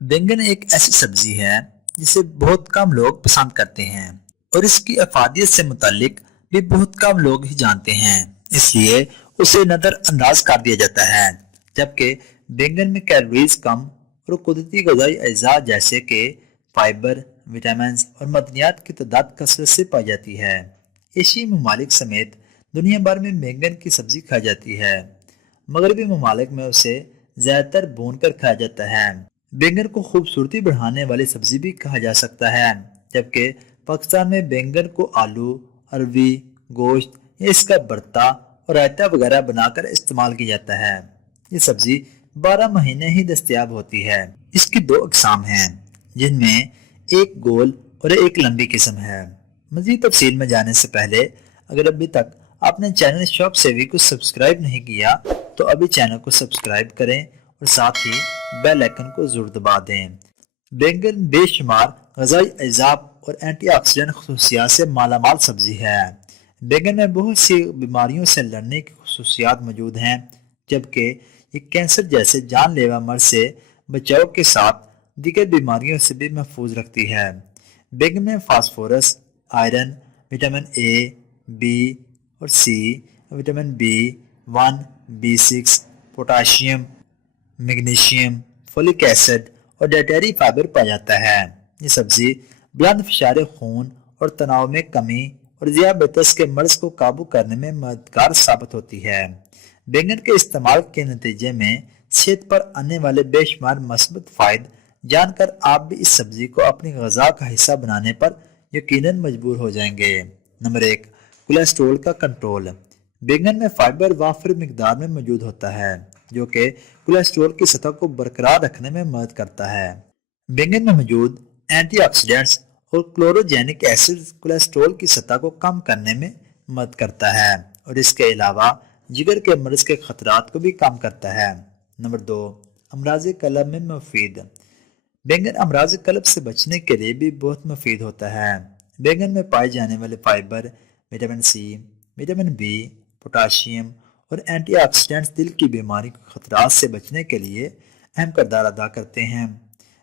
बैंगन एक ऐसी सब्जी है जिसे बहुत कम लोग पसंद करते हैं और इसकी अफादियत से मुतालिक भी बहुत कम लोग ही जानते हैं, इसलिए उसे नजरअंदाज कर दिया जाता है। जबकि बैंगन में कैलोरीज कम और कुदरती गजाई अज्जा जैसे कि फाइबर, विटामिन और मदनियात की तादाद कसरत से पाई जाती है। एशियाई ममालिक समेत दुनिया भर में बैंगन की सब्जी खाई जाती है। मगरबी ममालिक में उसे ज़्यादातर भूनकर खाया जाता है। बैंगन को खूबसूरती बढ़ाने वाली सब्जी भी कहा जा सकता है, जबकि पाकिस्तान में बैंगन को आलू, अरवी, गोश्त या इसका भरता और रायता वगैरह बनाकर इस्तेमाल किया जाता है। ये सब्जी 12 महीने ही दस्तयाब होती है। इसकी दो अकसाम हैं, जिनमें एक गोल और एक लंबी किस्म है। मज़ीद तफसील में जाने से पहले अगर अभी तक आपने चैनल शॉप सेवी को सब्सक्राइब नहीं किया तो अभी चैनल को सब्सक्राइब करें और साथ ही बेल आइकन को जरूर दबा दें। बैंगन बेशुमार ग़िज़ाई अज़ाब और एंटीऑक्सीडेंट खसूसियात से मालामाल सब्जी है। बैंगन में बहुत सी बीमारियों से लड़ने की खसूसियात मौजूद हैं, जबकि ये कैंसर जैसे जानलेवा मर्ज से बचाव के साथ दीगर बीमारियों से भी महफूज रखती है। बैंगन में phosphorus, iron, vitamin A, B और C, vitamin B1, B6, potassium, magnesium, folic acid और डाइटरी फाइबर पाया जाता है। ये सब्जी बुलंद फिशार खून और तनाव में कमी और ज़ियाबतीस के मर्ज को काबू करने में मददगार साबित होती है। बैंगन के इस्तेमाल के नतीजे में सेहत पर आने वाले बेशुमार मस्बत फ़ायदे जानकर आप भी इस सब्जी को अपनी ग़िज़ा का हिस्सा बनाने पर यकीनन मजबूर हो जाएंगे। नंबर 1, कोलेस्ट्रॉल का कंट्रोल। बैंगन में फाइबर वाफिर मिकदार में मौजूद होता है, जो कि कोलेस्ट्रॉल की सतह को बरकरार रखने में मदद करता है। बैंगन में मौजूद एंटीऑक्सीडेंट्स और क्लोरोजेनिक एसिड कोलेस्ट्रॉल की सतह को कम करने में मदद करता है और इसके अलावा जिगर के मर्ज के खतरात को भी कम करता है। नंबर 2, अमराज कलब में मुफीद। बैंगन अमराज कलब से बचने के लिए भी बहुत मुफीद होता है। बैंगन में पाए जाने वाले fibre, vitamin C, vitamin B, potassium और एंटीऑक्सीडेंट्स दिल की बीमारी के खतरात से बचने के लिए अहम किरदार अदा करते हैं।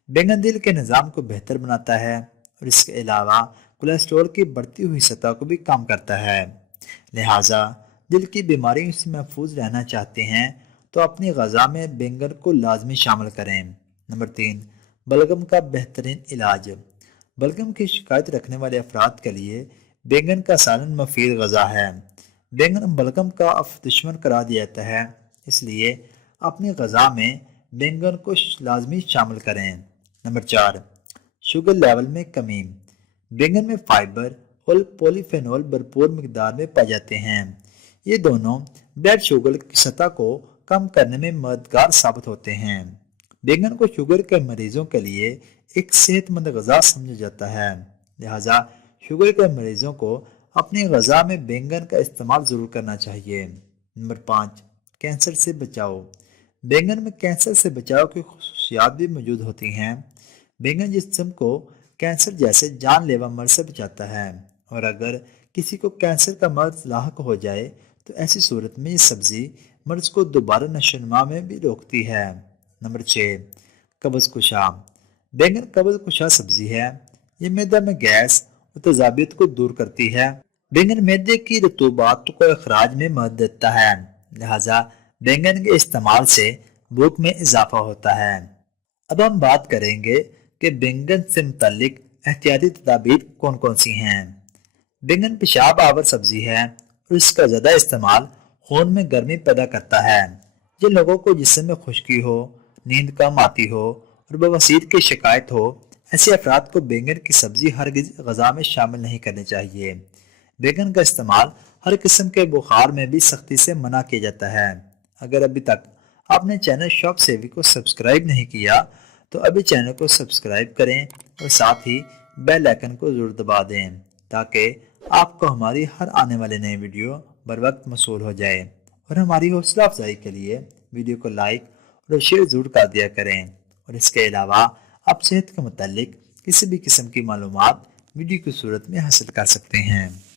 बैंगन दिल के निज़ाम को बेहतर बनाता है और इसके अलावा कोलेस्ट्रॉल की बढ़ती हुई सतह को भी कम करता है। लिहाजा दिल की बीमारियों से महफूज रहना चाहते हैं तो अपनी ग़िज़ा में बैंगन को लाजमी शामिल करें। नंबर 3, बलगम का बेहतरीन इलाज। बलगम की शिकायत रखने वाले अफराद के लिए बैंगन का सालन मुफीद ग़िज़ा है। बैंगन बलगम का दुश्मन करार दिया जाता है, इसलिए अपनी ग़िज़ा में बैंगन को लाजमी शामिल करें। नंबर 4, शुगर लेवल में कमी। बैंगन में फाइबर और पॉलीफेनॉल भरपूर मिकदार में पाए जाते हैं। ये दोनों ब्लड शुगर की सतह को कम करने में मददगार साबित होते हैं। बैंगन को शुगर के मरीजों के लिए एक सेहतमंद ग़िज़ा समझा जाता है, लिहाजा शुगर के मरीजों को अपनी ग़िज़ा में बैंगन का इस्तेमाल ज़रूर करना चाहिए। नंबर 5, कैंसर से बचाव। बैंगन में कैंसर से बचाव की खुसूसियात भी मौजूद होती हैं। बैंगन जिस्म को कैंसर जैसे जानलेवा मर्ज से बचाता है और अगर किसी को कैंसर का मर्ज लाहक हो जाए तो ऐसी सूरत में ये सब्ज़ी मर्ज को दोबारा नशोनुमा में भी रोकती है। नंबर 6, कब्ज़ कुशा। बैंगन कब्ज़ कुशा सब्ज़ी है। ये मैदा में गैस और तेज़ाबियत को दूर करती है। बैंगन मैदे की रतूबात को अखराज में मदद देता है, लिहाजा बैंगन के इस्तेमाल से भूख में इजाफा होता है। अब हम बात करेंगे कि बैंगन से मुतल्लिक एहतियाती तदाबीर कौन कौन सी हैं। बैंगन पेशाब आवर सब्जी है और इसका ज़्यादा इस्तेमाल खून में गर्मी पैदा करता है। जिन लोगों को जिस्म में खुश्की हो, नींद कम आती हो और बवासीर की शिकायत हो, ऐसे अफराद को बैंगन की सब्जी हरगिज़ ग़िज़ा में शामिल नहीं करनी चाहिए। बैंगन का इस्तेमाल हर किस्म के बुखार में भी सख्ती से मना किया जाता है। अगर अभी तक आपने चैनल शॉप सेवी को सब्सक्राइब नहीं किया तो अभी चैनल को सब्सक्राइब करें और साथ ही बेल आइकन को ज़रूर दबा दें ताकि आपको हमारी हर आने वाले नए वीडियो बर वक्त मौसूल हो जाए। और हमारी हौसला अफजाई के लिए वीडियो को लाइक और शेयर ज़रूर कर दिया करें। और इसके अलावा आप सेहत के मुतालिक किसी भी किस्म की मालूमात वीडियो की सूरत में हासिल कर सकते हैं।